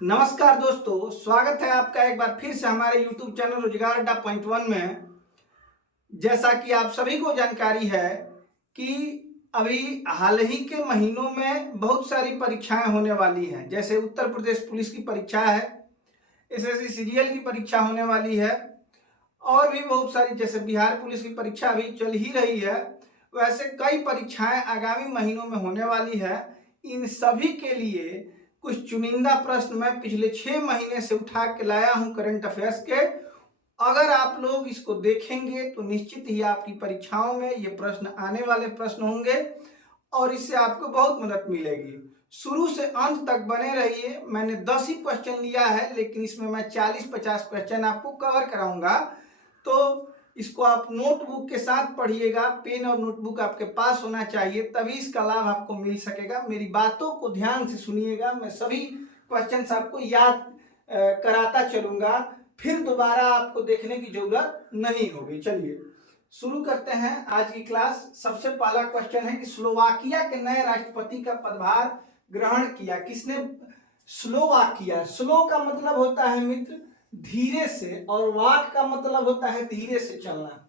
नमस्कार दोस्तों, स्वागत है आपका एक बार फिर से हमारे YouTube चैनल रोजगार अड्डा .1 में। जैसा कि आप सभी को जानकारी है कि अभी हाल ही के महीनों में बहुत सारी परीक्षाएं होने वाली हैं। जैसे उत्तर प्रदेश पुलिस की परीक्षा है, एसएससी सीरियल की परीक्षा होने वाली है और भी बहुत सारी, जैसे बिहार पुलिस की परीक्षा अभी चल ही रही है। वैसे कई परीक्षाएं आगामी महीनों में होने वाली है। इन सभी के लिए कुछ चुनिंदा प्रश्न मैं पिछले 6 महीने से उठा के लाया हूं करंट अफेयर्स के। अगर आप लोग इसको देखेंगे तो निश्चित ही आपकी परीक्षाओं में ये प्रश्न आने वाले प्रश्न होंगे और इससे आपको बहुत मदद मिलेगी। शुरू से अंत तक बने रहिए। मैंने 10 ही क्वेश्चन लिया है, लेकिन इसमें मैं 40-50 क्वेश्चन आपको कवर कराऊंगा। तो इसको आप नोटबुक के साथ पढ़िएगा। पेन और नोटबुक आपके पास होना चाहिए, तभी इसका लाभ आपको मिल सकेगा। मेरी बातों को ध्यान से सुनिएगा। मैं सभी क्वेश्चंस आपको याद कराता चलूंगा, फिर दोबारा आपको देखने की जरूरत नहीं होगी। चलिए शुरू करते हैं आज की क्लास। सबसे पहला क्वेश्चन है कि स्लोवाकिया के नए राष्ट्रपति का पदभार ग्रहण किया किसने? स्लोवाकिया। स्लो का मतलब होता है मित्र धीरे से, और वाक का मतलब होता है धीरे से चलना।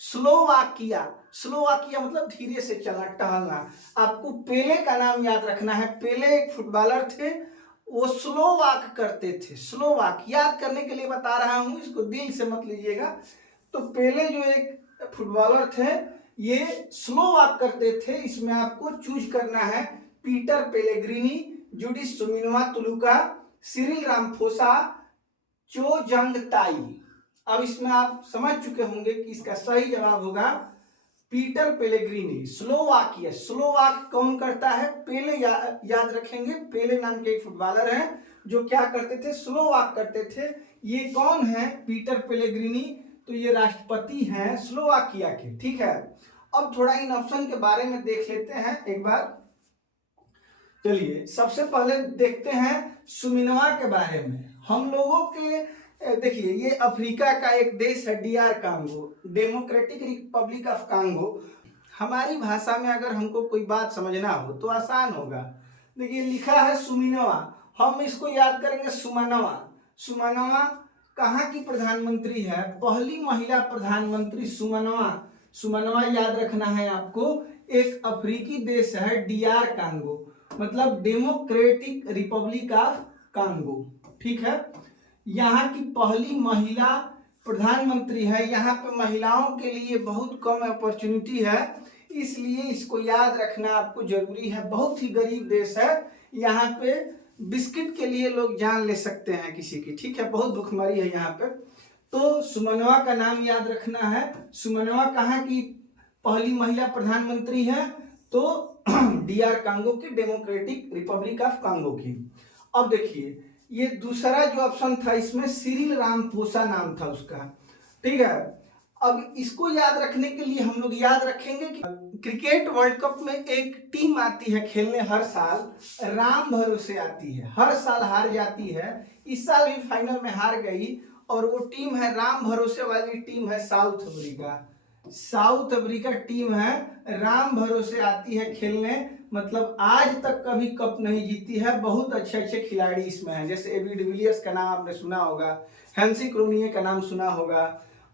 स्लोवाकिया, स्लोवाकिया मतलब धीरे से चलना, टहलना। आपको पेले का नाम याद रखना है। पेले एक फुटबॉलर थे, वो स्लो वॉक करते थे। स्लो वॉक याद करने के लिए बता रहा हूं, इसको दिल से मत लीजिएगा। तो पेले जो एक फुटबॉलर थे, ये स्लो वॉक करते थे। इसमें आपको चूज करना है पीटर पेलेग्रिनी, जुडिस सुमिनोवा तुलुका, सिरिल रामफोसा, चो जंग ताई। अब इसमें आप समझ चुके होंगे कि इसका सही जवाब होगा पीटर पेलेग्रिनी। स्लोवाकिया, स्लोवाक कौन करता है? पेले याद रखेंगे। पेले नाम के एक फुटबॉलर हैं जो क्या करते थे? स्लोवाक करते थे। ये कौन है? Peter Pellegrini. तो ये राष्ट्रपति हैं स्लोवाकिया के। ठीक है, अब थोड़ा इन ऑप्शन के बारे में देख लेते हैं एक बार। चलिए सबसे पहले देखते हैं सुमिनवा के बारे में। हम लोगों के देखिए, ये अफ्रीका का एक देश है, DR Congo, democratic Republic of Congo. हमारी भाषा में अगर हमको कोई बात समझना हो तो आसान होगा। देखिए लिखा है सुमिनवा, हम इसको याद करेंगे सुमनवा। सुमनवा कहाँ की प्रधानमंत्री है? पहली महिला प्रधानमंत्री सुमनवा। सुमनवा याद रखना है आपको। एक अफ्रीकी देश है DR कांगो, मतलब डेमोक्रेटिक रिपब्लिक ऑफ कांगो। ठीक है, यहाँ की पहली महिला प्रधानमंत्री है। यहाँ पे महिलाओं के लिए बहुत कम अपॉर्चुनिटी है, इसलिए इसको याद रखना आपको जरूरी है। बहुत ही गरीब देश है। यहाँ पे बिस्किट के लिए लोग जान ले सकते हैं किसी की। ठीक है, बहुत भुखमरी है यहाँ पे। तो सुमनवा का नाम याद रखना है। सुमनवा कहाँ की पहली महिला प्रधानमंत्री है? तो DR कांगो की, डेमोक्रेटिक रिपब्लिक ऑफ कांगो की। अब देखिए ये दूसरा जो ऑप्शन था, इसमें सिरिल रामफोसा नाम था उसका। ठीक है, अब इसको याद रखने के लिए हम लोग याद रखेंगे कि क्रिकेट वर्ल्ड कप में एक टीम आती है खेलने हर साल, राम भरोसे आती है। हर साल हार जाती है, इस साल भी फाइनल में हार गई, और वो टीम है राम भरोसे वाली टीम है south Africa. South Africa team है, राम भरोसे आती है खेलने। मतलब आज तक कभी कप नहीं जीती है। बहुत अच्छे अच्छे खिलाड़ी इसमें हैं, जैसे एबी डिविलियर्स का नाम आपने सुना होगा, हैंसी क्रोनिये का नाम सुना होगा,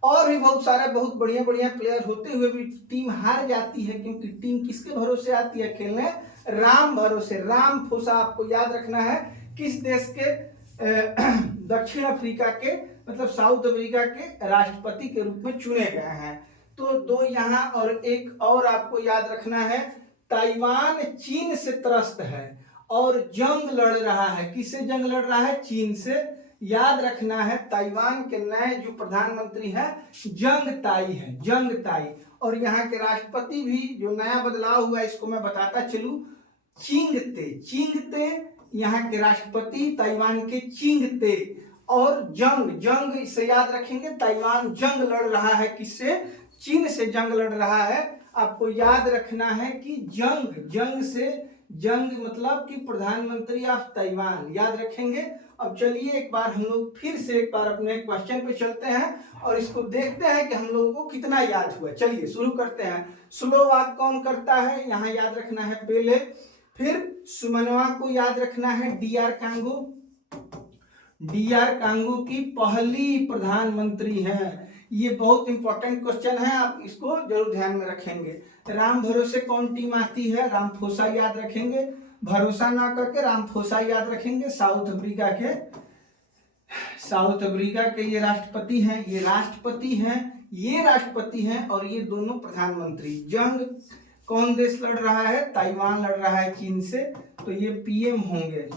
और भी बहुत सारे बहुत बढ़िया बढ़िया प्लेयर होते हुए भी टीम हार जाती है, क्योंकि टीम किसके भरोसे आती है खेलने? राम भरोसे। रामफोसा आपको याद रखना है किस देश के? दक्षिण अफ्रीका के, मतलब साउथ अफ्रीका के राष्ट्रपति के रूप में चुने गए हैं। तो दो यहाँ, और एक और आपको याद रखना है, ताइवान चीन से त्रस्त है और जंग लड़ रहा है। किससे जंग लड़ रहा है? चीन से। याद रखना है ताइवान के नए जो प्रधानमंत्री हैं जंग ताई है, जंग ताई। और यहाँ के राष्ट्रपति भी जो नया बदलाव हुआ, इसको मैं बताता चलूं, चिंगते। चिंगते यहाँ के राष्ट्रपति ताइवान के चिंगते। और जंग, जंग इसे याद रखेंगे, ताइवान जंग लड़ रहा है किससे? चीन से जंग लड़ रहा है। आपको याद रखना है कि जंग, जंग से, जंग मतलब कि प्रधानमंत्री ऑफ ताइवान, याद रखेंगे। अब चलिए एक बार हम लोग फिर से एक बार अपने क्वेश्चन पे चलते हैं और इसको देखते हैं कि हम लोगों को कितना याद हुआ। चलिए शुरू करते हैं। स्लोवाक कौन करता है? यहाँ याद रखना है पेले। फिर सुमनवा को याद रखना है DR कांगो। DR कांगो की पहली प्रधानमंत्री हैं। ये बहुत इंपॉर्टेंट क्वेश्चन है, आप इसको जरूर ध्यान में रखेंगे। राम भरोसे कौन टीम आती है? रामफोसा याद रखेंगे, भरोसा ना करके रामफोसा याद रखेंगे। साउथ अफ्रीका के ये राष्ट्रपति हैं, ये राष्ट्रपति हैं और ये दोनों प्रधानमंत्री। जंग कौन देश लड़ रहा है? ताइवान लड़ रहा है चीन से, तो ये पीएम होंगे।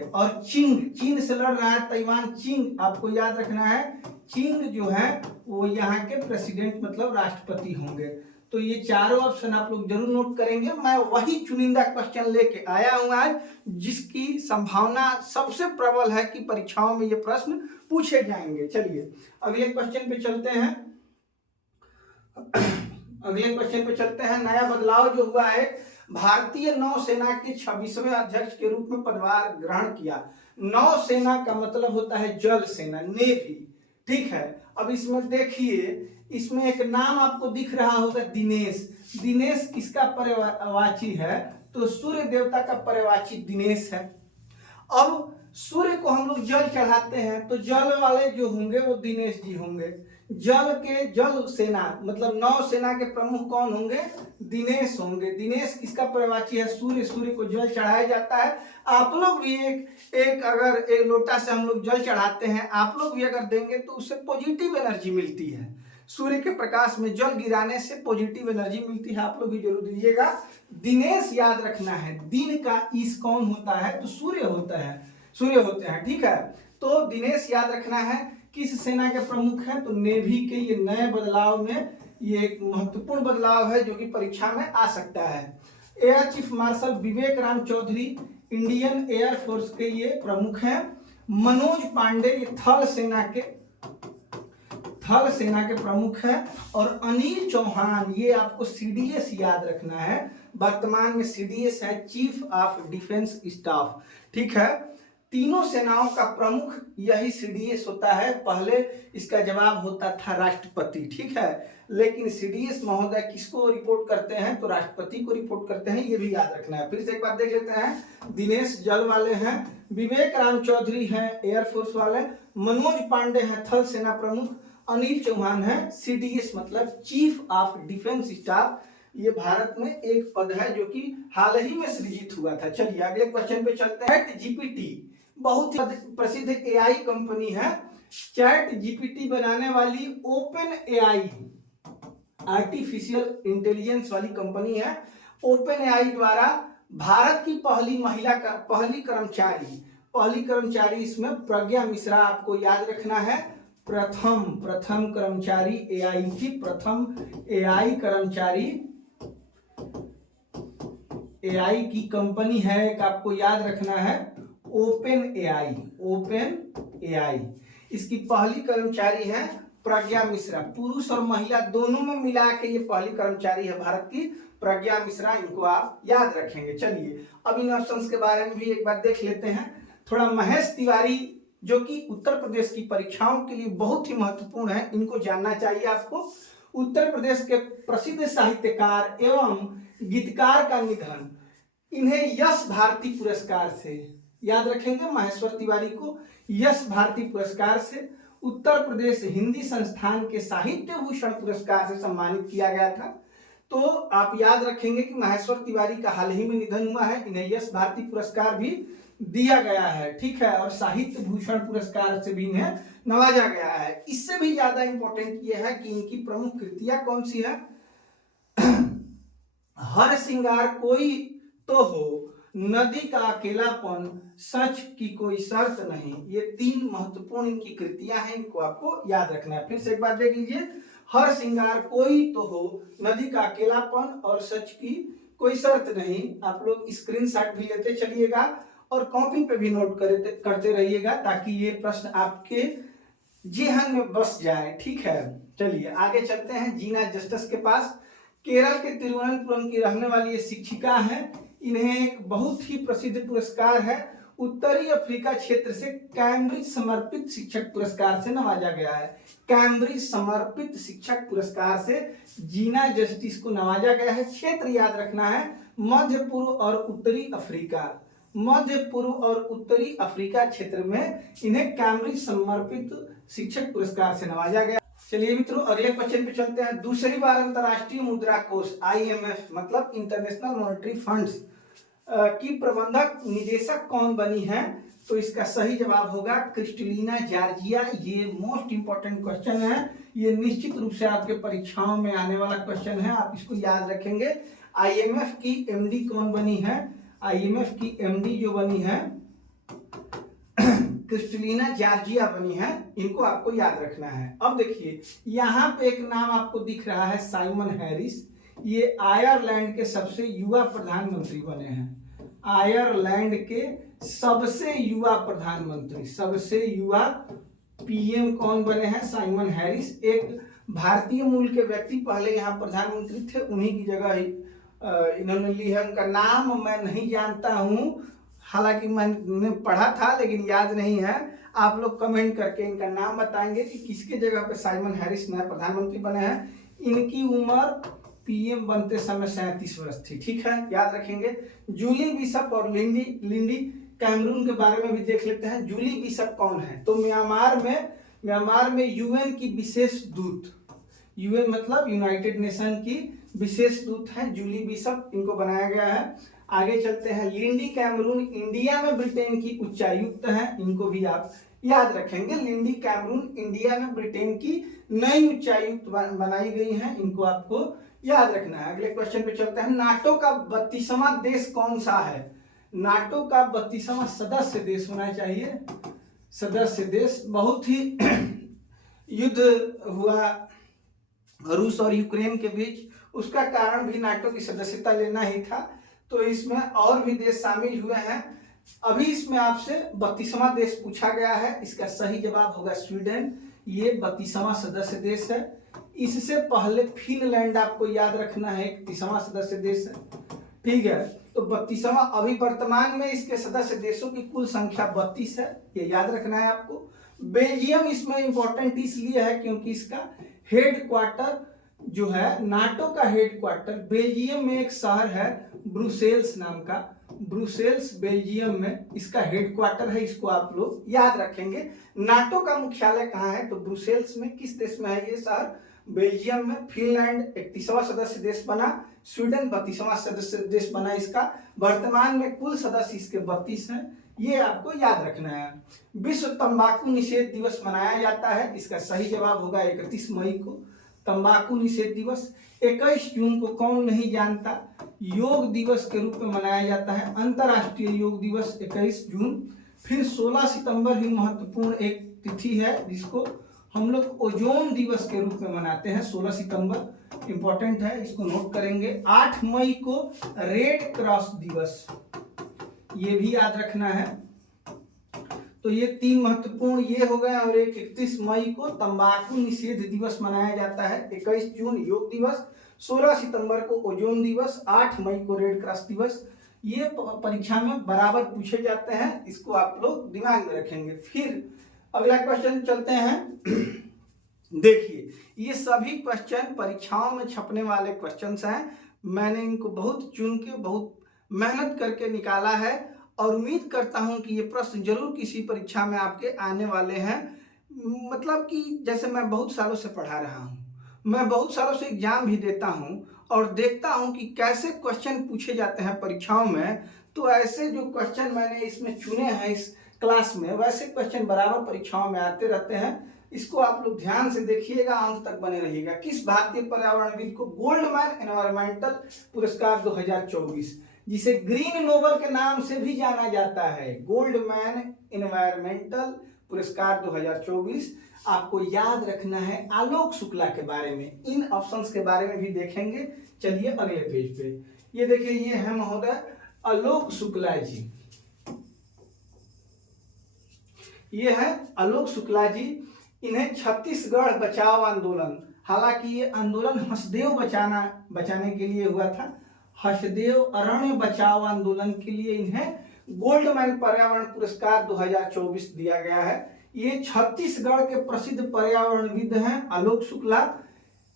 और चीन से लड़ रहा है ताइवान। चिंग आपको याद रखना है, चिंग जो है वो यहाँ के प्रेसिडेंट मतलब राष्ट्रपति होंगे। तो ये चारों ऑप्शन आप लोग जरूर नोट करेंगे। मैं वही चुनिंदा क्वेश्चन लेके आया हूं आज, जिसकी संभावना सबसे प्रबल है कि परीक्षाओं में ये प्रश्न पूछे जाएंगे। चलिए अगले क्वेश्चन पे चलते हैं। नया बदलाव जो हुआ है, भारतीय नौसेना के 26वें अध्यक्ष के रूप में पदभार ग्रहण किया। नौसेना का मतलब होता है जल सेना, नेवी, ठीक है। अब इसमें देखिए, इसमें एक नाम आपको दिख रहा होगा, दिनेश किसका पर्यवाची है? तो सूर्य देवता का पर्यवाची दिनेश है। अब सूर्य को हम लोग जल चढ़ाते हैं, तो जल वाले जो होंगे वो दिनेश जी होंगे। जल सेना मतलब नौसेना के प्रमुख कौन होंगे? दिनेश होंगे। दिनेश किसका पर्यवाची है? सूर्य को जल चढ़ाया जाता है। आप लोग भी अगर एक लोटा से हम लोग जल चढ़ाते हैं, आप लोग भी अगर देंगे तो उससे पॉजिटिव एनर्जी मिलती है। सूर्य के प्रकाश में जल गिराने से पॉजिटिव एनर्जी मिलती है। आप लोग भी जरूर दीजिएगा। दिनेश याद रखना है। दिन का ईश कौन होता है? तो सूर्य होते हैं, ठीक है। तो दिनेश याद रखना है। किस सेना के प्रमुख हैं? तो नेवी के। ये नए बदलाव में ये एक महत्वपूर्ण बदलाव है जो कि परीक्षा में आ सकता है। Air chief marshal Vivek Ram Chaudhary Indian Air Force के ये प्रमुख हैं। मनोज पांडे ये थल सेना के प्रमुख है। और अनिल चौहान, ये आपको CDS याद रखना है। वर्तमान में CDS है, चीफ ऑफ डिफेंस स्टाफ, ठीक है। तीनों सेनाओं का प्रमुख यही CDS होता है। पहले इसका जवाब होता था राष्ट्रपति, ठीक है, लेकिन CDS महोदय किसको रिपोर्ट करते हैं? तो राष्ट्रपति को रिपोर्ट करते हैं। ये भी याद रखना है। फिर से एक बार देख लेते हैं। दिनेश जल वाले हैं, विवेक राम चौधरी हैं एयरफोर्स वाले, मनोज पांडे हैं थल सेना प्रमुख, अनिल चौहान है CDS मतलब चीफ ऑफ डिफेंस स्टाफ। ये भारत में एक पद है जो कि हाल ही में सृजित हुआ था। चलिए अगले क्वेश्चन पे चलते हैं। GPT बहुत ही प्रसिद्ध AI कंपनी है। चैट GPT बनाने वाली ओपन AI आर्टिफिशियल इंटेलिजेंस वाली कंपनी है। ओपन AI द्वारा भारत की पहली कर्मचारी इसमें प्रज्ञा मिश्रा, आपको याद रखना है। प्रथम कर्मचारी AI की, प्रथम AI कर्मचारी AI की कंपनी है, एक आपको याद रखना है ओपन AI। इसकी पहली कर्मचारी है प्रज्ञा मिश्रा। पुरुष और महिला दोनों में मिला के ये पहली कर्मचारी है भारत की, प्रज्ञा मिश्रा। इनको आप याद रखेंगे। चलिए अब इन ऑप्शंस के बारे में भी एक बार देख लेते हैं थोड़ा। महेश तिवारी जो कि उत्तर प्रदेश की परीक्षाओं के लिए बहुत ही महत्वपूर्ण है, इनको जानना चाहिए आपको। उत्तर प्रदेश के प्रसिद्ध साहित्यकार एवं गीतकार का निधन, इन्हें यश भारती पुरस्कार से, याद रखेंगे महेश्वर तिवारी को, यश भारती पुरस्कार से, उत्तर प्रदेश हिंदी संस्थान के साहित्य भूषण पुरस्कार से सम्मानित किया गया था। तो आप याद रखेंगे कि महेश्वर तिवारी का हाल ही में निधन हुआ है, इन्हें यश भारती पुरस्कार भी दिया गया है, ठीक है, और साहित्य भूषण पुरस्कार से भी इन्हें नवाजा गया है। इससे भी ज्यादा इंपॉर्टेंट यह है कि इनकी प्रमुख कृतियां कौन सी है? हर श्रृंगार कोई तो हो, नदी का अकेलापन, सच की कोई शर्त नहीं, ये तीन महत्वपूर्ण इनकी कृतियां हैं, इनको आपको याद रखना है। फिर से एक बार देख लीजिए। हर श्रृंगार कोई तो हो, नदी का अकेलापन और सच की कोई शर्त नहीं। आप लोग स्क्रीनशॉट भी लेते चलिएगा और कॉपी पे भी नोट करते रहिएगा ताकि ये प्रश्न आपके जेहन में बस जाए, ठीक है। चलिए आगे चलते हैं जीना जस्टिस के पास। केरल के तिरुवनंतपुरम की रहने वाली ये शिक्षिका है, इन्हें एक बहुत ही प्रसिद्ध पुरस्कार है, उत्तरी अफ्रीका क्षेत्र से कैम्ब्रिज समर्पित शिक्षक पुरस्कार से नवाजा गया है। कैम्ब्रिज समर्पित शिक्षक पुरस्कार से जीना जस्टिस को नवाजा गया है। क्षेत्र याद रखना है मध्य पूर्व और उत्तरी अफ्रीका, मध्य पूर्व और उत्तरी अफ्रीका क्षेत्र में इन्हें कैम्ब्रिज समर्पित शिक्षक पुरस्कार से नवाजा गया। चलिए मित्रों, अगले क्वेश्चन पे चलते हैं। दूसरी बार अंतर्राष्ट्रीय मुद्रा कोष IMF मतलब इंटरनेशनल मॉनेटरी फंड्स की प्रबंधक निदेशक कौन बनी है? तो इसका सही जवाब होगा क्रिस्टलिना जॉर्जिया। ये मोस्ट इंपॉर्टेंट क्वेश्चन है, ये निश्चित रूप से आपके परीक्षाओं में आने वाला क्वेश्चन है, आप इसको याद रखेंगे। IMF की MD कौन बनी है? IMF की MD जो बनी है क्रिस्टलिना जॉर्जिया बनी है, इनको आपको याद रखना है। अब देखिए यहाँ पे एक नाम आपको दिख रहा है, साइमन हैरिस। ये आयरलैंड के सबसे युवा प्रधानमंत्री बने हैं। आयरलैंड के सबसे युवा प्रधानमंत्री, सबसे युवा PM कौन बने हैं? Simon Harris. एक भारतीय मूल के व्यक्ति पहले यहाँ प्रधानमंत्री थे, उन्हीं की जगह ही इन्होंने ली है। उनका नाम मैं नहीं जानता हूँ, हालांकि मैंने पढ़ा था लेकिन याद नहीं है। आप लोग कमेंट करके इनका नाम बताएंगे कि किसके जगह पे साइमन हैरिस नया प्रधानमंत्री बने हैं। इनकी उम्र PM बनते समय 37 वर्ष थी, ठीक है, याद रखेंगे। जूली बिशप और लिंडी कैमरून के बारे में भी देख लेते हैं। जूली बिशप कौन है? तो म्यांमार में UN की विशेष दूत, UN मतलब यूनाइटेड नेशन की विशेष दूत है जूली बिशप, इनको बनाया गया है। आगे चलते हैं। लिंडी कैमरून इंडिया में ब्रिटेन की उच्चायुक्त है, इनको भी आप याद रखेंगे। लिंडी कैमरून इंडिया में ब्रिटेन की नई उच्चायुक्त बनाई गई है, इनको आपको याद रखना है। अगले क्वेश्चन पे चलते हैं। नाटो का 32वां देश कौन सा है? नाटो का 32वां सदस्य देश होना चाहिए। सदस्य देश, बहुत ही युद्ध हुआ रूस और यूक्रेन के बीच, उसका कारण भी नाटो की सदस्यता लेना ही था, तो इसमें और भी देश शामिल हुए हैं। अभी इसमें आपसे 32वां देश पूछा गया है, इसका सही जवाब होगा स्वीडन। ये 32वां सदस्य देश है। इससे पहले फिनलैंड आपको याद रखना है, 31वां सदस्य देश है, ठीक है। तो 32वां, अभी वर्तमान में इसके सदस्य देशों की कुल संख्या 32 है, ये याद रखना है आपको। बेल्जियम इसमें इंपॉर्टेंट इसलिए है क्योंकि इसका हेडक्वार्टर जो है, नाटो का हेडक्वार्टर बेल्जियम में एक शहर है ब्रुसेल्स नाम का, ब्रुसेल्स बेल्जियम में इसका हेडक्वार्टर है, इसको आप लोग याद रखेंगे। नाटो का मुख्यालय कहाँ है? तो ब्रुसेल्स में। किस देश में है ये शहर? बेल्जियम में। फिनलैंड 31वां सदस्य देश बना, स्वीडन 32वां सदस्य देश बना इसका। वर्तमान में कुल सदस्य इसके 32 हैं, ये आपको याद रखना है। विश्व तंबाकू निषेध दिवस मनाया जाता है, इसका सही जवाब होगा 31 मई को तंबाकू निषेध दिवस। 21 जून को कौन नहीं जानता, योग दिवस के रूप में मनाया जाता है, अंतर्राष्ट्रीय योग दिवस 21 जून। फिर 16 सितंबर ही महत्वपूर्ण एक तिथि है जिसको हम लोग ओजोन दिवस के रूप में मनाते हैं, 16 सितंबर इंपॉर्टेंट है, इसको नोट करेंगे। 8 मई को रेड क्रॉस दिवस, ये भी याद रखना है। तो ये 3 महत्वपूर्ण ये हो गए। और 31 मई को तंबाकू निषेध दिवस मनाया जाता है, 21 जून योग दिवस, 16 सितंबर को ओजोन दिवस, 8 मई को रेड क्रॉस दिवस। ये परीक्षा में बराबर पूछे जाते हैं, इसको आप लोग दिमाग में रखेंगे। फिर अगला क्वेश्चन चलते हैं। देखिए ये सभी क्वेश्चन परीक्षाओं में छपने वाले क्वेश्चंस हैं, मैंने इनको बहुत चुन के बहुत मेहनत करके निकाला है और उम्मीद करता हूं कि ये प्रश्न जरूर किसी परीक्षा में आपके आने वाले हैं। मतलब कि जैसे मैं बहुत सालों से पढ़ा रहा हूं, मैं बहुत सालों से एग्जाम भी देता हूं और देखता हूं कि कैसे क्वेश्चन पूछे जाते हैं परीक्षाओं में। तो ऐसे जो क्वेश्चन मैंने इसमें चुने हैं इस क्लास में, वैसे क्वेश्चन बराबर परीक्षाओं में आते रहते हैं। इसको आप लोग ध्यान से देखिएगा, अंत तक बने रहिएगा। किस भारतीय पर्यावरणविद को गोल्डमैन एनवायरमेंटल पुरस्कार 2024, जिसे ग्रीन नोबल के नाम से भी जाना जाता है, गोल्डमैन एनवायरमेंटल पुरस्कार 2024, आपको याद रखना है आलोक शुक्ला के बारे में। इन ऑप्शंस के बारे में भी देखेंगे। चलिए अगले पेज पे, ये देखिए, ये है महोदय आलोक शुक्ला जी, ये है आलोक शुक्ला जी। इन्हें छत्तीसगढ़ बचाओ आंदोलन, हालांकि ये आंदोलन हसदेव बचाने के लिए हुआ था, हसदेव अरण्य बचाओ आंदोलन के लिए इन्हें गोल्डमैन पर्यावरण पुरस्कार 2024 दिया गया है। ये छत्तीसगढ़ के प्रसिद्ध पर्यावरणविद हैं आलोक शुक्ला,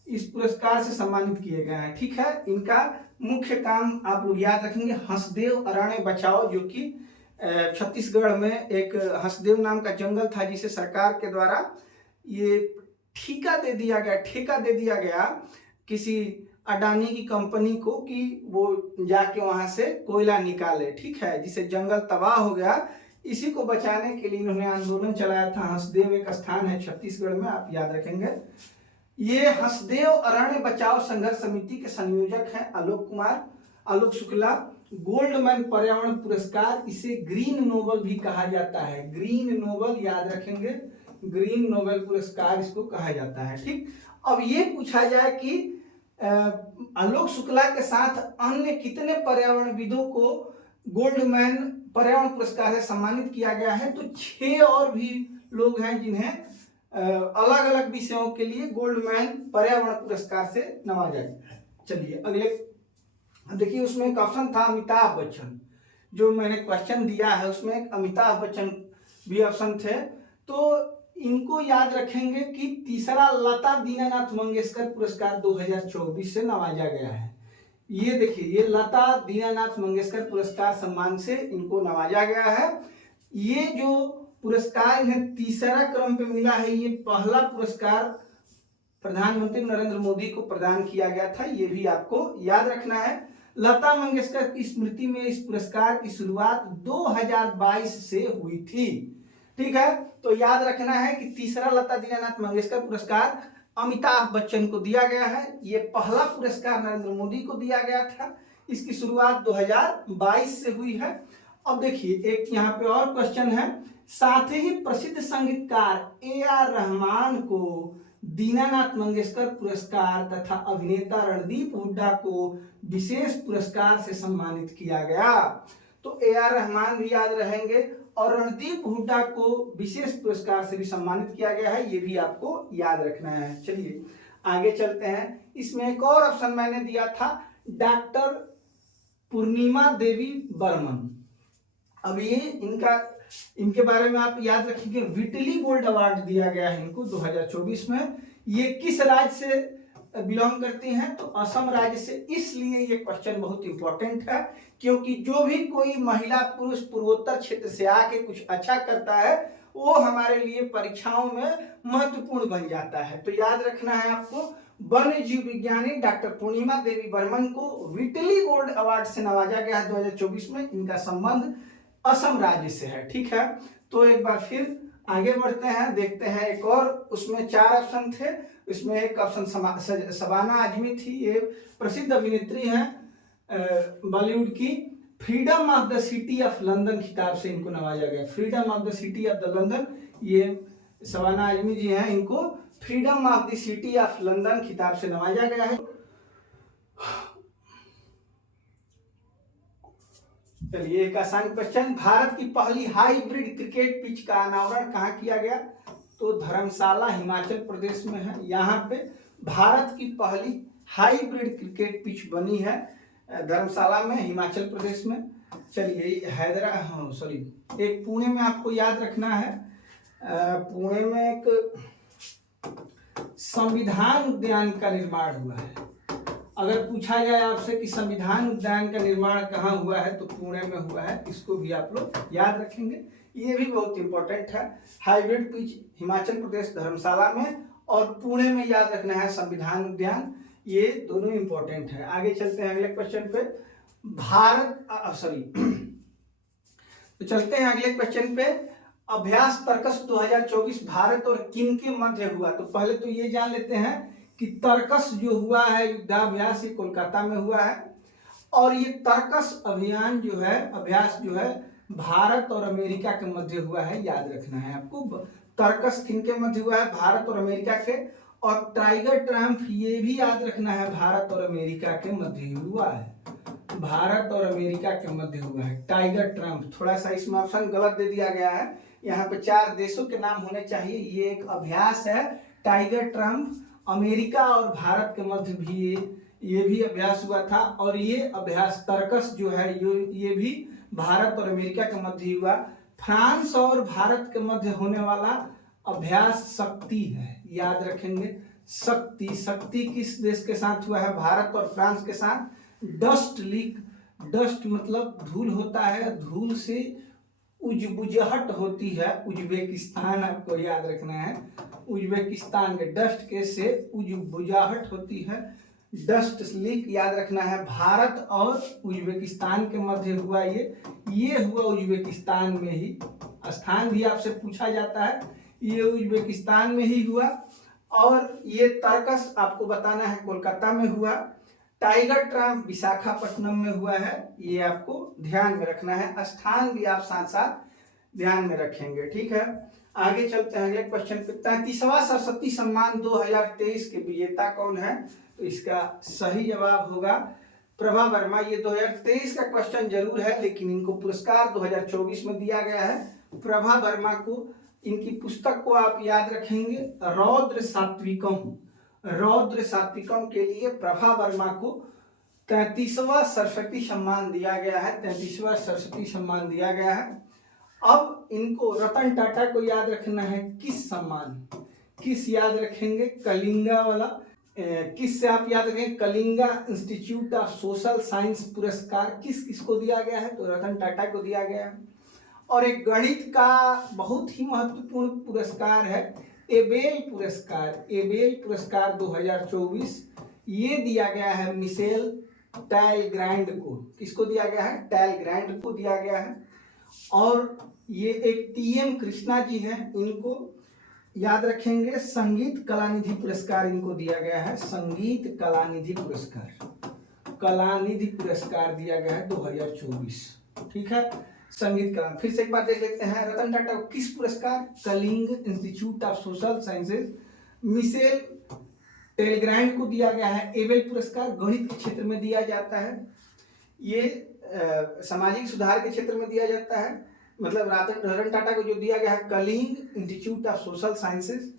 इस पुरस्कार से सम्मानित किए गए हैं, ठीक है। इनका मुख्य काम आप लोग याद रखेंगे हंसदेव अरण्य बचाओ, जो कि छत्तीसगढ़ में एक हंसदेव नाम का जंगल था जिसे सरकार के द्वारा ये ठेका दे दिया गया किसी अडानी की कंपनी को कि वो जाके वहां से कोयला निकाले, ठीक है, जिसे जंगल तबाह हो गया। इसी को बचाने के लिए इन्होंने आंदोलन चलाया था। हंसदेव एक स्थान है छत्तीसगढ़ में, आप याद रखेंगे। ये हंसदेव अरण्य बचाओ संघर्ष समिति के संयोजक हैं आलोक शुक्ला। गोल्डमैन पर्यावरण पुरस्कार, इसे ग्रीन नोबल भी कहा जाता है। ग्रीन नोबल याद रखेंगे, ग्रीन नोबेल पुरस्कार इसको कहा जाता है, ठीक। अब ये पूछा जाए कि आलोक शुक्ला के साथ अन्य कितने पर्यावरणविदों को गोल्डमैन पर्यावरण पुरस्कार से सम्मानित किया गया है, तो 6 और भी लोग हैं जिन्हें अलग अलग विषयों के लिए गोल्डमैन पर्यावरण पुरस्कार से नवाजा गया है। चलिए अगले देखिए, उसमें एक ऑप्शन था अमिताभ बच्चन। जो मैंने क्वेश्चन दिया है उसमें एक अमिताभ बच्चन भी ऑप्शन थे, तो इनको याद रखेंगे कि तीसरा लता दीनानाथ मंगेशकर पुरस्कार 2024 से नवाजा गया है। ये देखिए, ये लता दीनानाथ मंगेशकर पुरस्कार सम्मान से इनको नवाजा गया है। ये जो पुरस्कार इन्हें तीसरा क्रम पे मिला है, ये पहला पुरस्कार प्रधानमंत्री नरेंद्र मोदी को प्रदान किया गया था, ये भी आपको याद रखना है। लता मंगेशकर की स्मृति में इस पुरस्कार की शुरुआत 2022 से हुई थी, ठीक है। तो याद रखना है कि तीसरा लता दीनानाथ मंगेशकर पुरस्कार अमिताभ बच्चन को दिया गया है। ये पहला पुरस्कार नरेंद्र मोदी को दिया गया था, इसकी शुरुआत 2022 से हुई है। अब देखिए, एक यहाँ पे और क्वेश्चन है, साथ ही प्रसिद्ध संगीतकार AR रहमान को दीनानाथ मंगेशकर पुरस्कार तथा अभिनेता रणदीप हुड्डा को विशेष पुरस्कार से सम्मानित किया गया। तो AR रहमान भी याद रहेंगे और रणदीप हुड्डा को विशेष पुरस्कार से भी सम्मानित किया गया है, ये भी आपको याद रखना है। चलिए आगे चलते हैं। इसमें एक और ऑप्शन मैंने दिया था, डॉक्टर पूर्णिमा देवी बर्मन। अब ये इनके बारे में आप याद रखिए, विटली गोल्ड अवार्ड दिया गया है इनको 2024 में। ये किस राज्य से बिलोंग करती हैं, तो असम राज्य से। इसलिए ये क्वेश्चन बहुत इंपॉर्टेंट है, क्योंकि जो भी कोई महिला पुरुष पूर्वोत्तर क्षेत्र से आके कुछ अच्छा करता है वो हमारे लिए परीक्षाओं में महत्वपूर्ण बन जाता है। तो याद रखना है आपको, वन्य जीव विज्ञानी डॉक्टर पूर्णिमा देवी बर्मन को विटली गोल्ड अवार्ड से नवाजा गया है 2024 में। इनका संबंध असम राज्य से है, ठीक है। तो एक बार फिर आगे बढ़ते हैं, देखते हैं एक और, उसमें 4 ऑप्शन थे। इसमें एक ऑप्शन शबाना आजमी थी, ये प्रसिद्ध अभिनेत्री हैं बॉलीवुड की। Freedom of the city of London खिताब से इनको नवाजा गया। Freedom of the city of the London, ये शबाना आजमी जी हैं, इनको freedom of the city of London खिताब से नवाजा गया है। चलिए एक आसान क्वेश्चन, भारत की पहली हाइब्रिड क्रिकेट पिच का अनावरण कहाँ किया गया, तो धर्मशाला हिमाचल प्रदेश में है। यहाँ पे भारत की पहली हाइब्रिड क्रिकेट पिच बनी है धर्मशाला में, हिमाचल प्रदेश में। चलिए एक पुणे में आपको याद रखना है, पुणे में एक संविधान उद्यान का निर्माण हुआ है। अगर पूछा जाए आपसे कि संविधान उद्यान का निर्माण कहाँ हुआ है, तो पुणे में हुआ है, इसको भी आप लोग याद रखेंगे, ये भी बहुत इंपॉर्टेंट है। हाइब्रिड पिच हिमाचल प्रदेश धर्मशाला में, और पुणे में याद रखना है संविधान उद्यान, ये दोनों इंपॉर्टेंट है। आगे चलते हैं अगले क्वेश्चन पे। तो चलते हैं अगले क्वेश्चन पे। अभ्यास तर्कस 2024 भारत और किन के मध्य हुआ, तो पहले तो ये जान लेते हैं कि तर्कस जो हुआ है युद्धाभ्यास, ये कोलकाता में हुआ है। और ये तर्कस अभियान जो है, अभ्यास जो है, भारत और अमेरिका के मध्य हुआ है, याद रखना है आपको। तर्कस किन के मध्य हुआ है, भारत और अमेरिका के। और टाइगर ट्रम्प, ये भी याद रखना है, भारत और अमेरिका के मध्य हुआ है, भारत और अमेरिका के मध्य हुआ है टाइगर ट्रम्प। थोड़ा सा इसमें ऑप्शन गलत दे दिया गया है, यहाँ पे 4 देशों के नाम होने चाहिए। ये एक अभ्यास है टाइगर ट्रम्प, अमेरिका और भारत के मध्य भी ये भी अभ्यास हुआ था। और ये अभ्यास तर्कस जो है ये भी भारत और अमेरिका के मध्य हुआ। फ्रांस और भारत के मध्य होने वाला अभ्यास शक्ति है, याद रखेंगे। शक्ति किस देश के साथ हुआ है, भारत और फ्रांस के साथ। डस्ट लीक, डस्ट मतलब धूल होता है, धूल से उजबुजहट होती है। उज्बेकिस्तान आपको याद रखना है, उज्बेकिस्तान के डस्ट के से उजबुजाहट होती है, डस्ट लीक याद रखना है। भारत और उज्बेकिस्तान के मध्य हुआ ये हुआ उज्बेकिस्तान में ही। स्थान भी आपसे पूछा जाता है, ये उज्बेकिस्तान में ही हुआ। और ये तर्कस आपको बताना है कोलकाता में हुआ। टाइगर ट्रम्प विशाखापट्टनम में हुआ है, ये आपको ध्यान में रखना है। स्थान भी आप साथ साथ ध्यान में रखेंगे, ठीक है। आगे चलते हैं अगले क्वेश्चन पे। 33वां सरस्वती सम्मान 2023 के विजेता कौन है? तो इसका सही जवाब होगा प्रभा वर्मा। ये 2023 का क्वेश्चन जरूर है, लेकिन इनको पुरस्कार 2024 में दिया गया है। प्रभा वर्मा को, इनकी पुस्तक को आप याद रखेंगे, रौद्र सात्विकम। रौद्र सात्विकम के लिए प्रभा वर्मा को 33वां सरस्वती सम्मान दिया गया है, 33वां सरस्वती सम्मान दिया गया है। अब इनको रतन टाटा को याद रखना है, किस सम्मान, किस याद रखेंगे? कलिंगा वाला। किस से आप याद रखेंगे? Kalinga institute of social science पुरस्कार किस किसको दिया गया है? तो रतन टाटा को दिया गया है। और एक गणित का बहुत ही महत्वपूर्ण पुरस्कार है, एबेल पुरस्कार। एबेल पुरस्कार 2024 ये दिया गया है मिशेल टैलग्रैंड को। किसको दिया गया है? टैलग्रैंड को दिया गया है। और ये एक टीएम कृष्णा जी हैं, इनको याद रखेंगे, संगीत कलानिधि पुरस्कार इनको दिया गया है। संगीत कलानिधि पुरस्कार, कलानिधि पुरस्कार दिया गया है 2024, ठीक है। संगीत कला। फिर से एक बार देख लेते हैं, रतन टाटा को किस पुरस्कार? Kalinga institute of social Sciences. Michel Talagrand को दिया गया है एबेल पुरस्कार, गणित के क्षेत्र में दिया जाता है। ये सामाजिक सुधार के क्षेत्र में दिया जाता है। मतलब रतन टाटा को जो दिया गया है Kalinga institute of social sciences.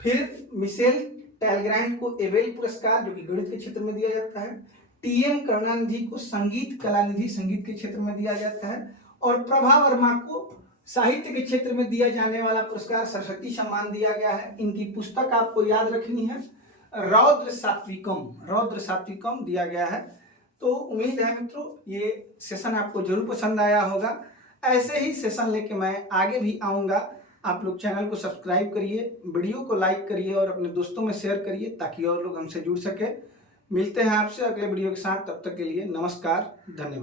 फिर मिशेल टैलग्रैंड को एबेल पुरस्कार जो कि गणित के क्षेत्र में दिया जाता है। टीएम करुणानिधि को संगीत कलानिधि, संगीत के क्षेत्र में दिया जाता है। और प्रभा वर्मा को साहित्य के क्षेत्र में दिया जाने वाला पुरस्कार सरस्वती सम्मान दिया गया है। इनकी पुस्तक आपको याद रखनी है, रौद्र सात्विकम। रौद्र सात्विकम दिया गया है। तो उम्मीद है मित्रों ये सेशन आपको जरूर पसंद आया होगा। ऐसे ही सेशन लेके मैं आगे भी आऊँगा। आप लोग चैनल को सब्सक्राइब करिए, वीडियो को लाइक करिए और अपने दोस्तों में शेयर करिए ताकि और लोग हमसे जुड़ सके। मिलते हैं आपसे अगले वीडियो के साथ, तब तक के लिए नमस्कार, धन्यवाद।